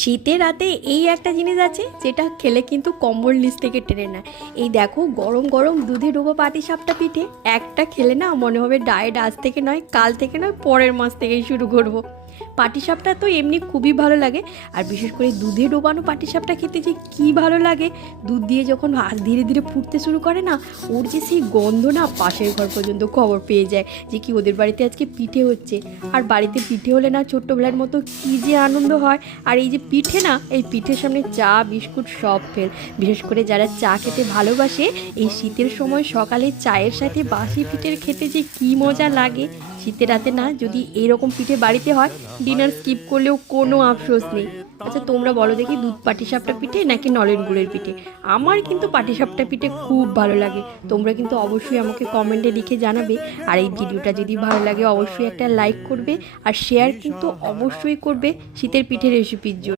শীতের রাতে এই একটা জিনিস আছে যেটা খেলে কিন্তু কম্বল নিচ থেকে টেনে না। এই দেখো গরম গরম দুধে ডোবা পাটিসাপটা পিঠে একটা খেলে না মনে হবে ডায়েট আজ থেকে নয়, কাল থেকে নয়, পরের মাস থেকেই শুরু করব। পাটিসাপটা তো এমনি খুবই ভালো লাগে, আর বিশেষ করে দুধে ডোবানো পাটিসাপটা খেতে যে কী ভালো লাগে। দুধ দিয়ে যখন ধীরে ধীরে ফুটতে শুরু করে না, ওর যে সেই গন্ধ না পাশের ঘর পর্যন্ত খবর পেয়ে যায় যে কি ওদের বাড়িতে আজকে পিঠে হচ্ছে। আর বাড়িতে পিঠে হলে না ছোট্টবেলার মতো কী যে আনন্দ হয়। আর এই যে পিঠে না, এই পিঠের সামনে চা বিস্কুট সব ফেল। বিশেষ করে যারা চা খেতে ভালোবাসে, এই শীতের সময় সকালে চায়ের সাথে বাসি পিঠের খেতে যে কী মজা লাগে। শীতের রাতে না যদি এইরকম পিঠে বাড়িতে হয়, ডিনার স্কিপ করলেও কোনো আফসোস নেই। আচ্ছা তোমরা বলো দেখি, দুধ পাটিসাপটা পিঠে নাকি নলেন গুড়ের পিঠে? আমার কিন্তু পাটিসাপটা পিঠে খুব ভালো লাগে। তোমরা কিন্তু অবশ্যই আমাকে কমেন্টে লিখে জানাবে। আর এই ভিডিওটা যদি ভালো লাগে অবশ্যই একটা লাইক করবে, আর শেয়ার কিন্তু অবশ্যই করবে শীতের পিঠে রেসিপির জন্য।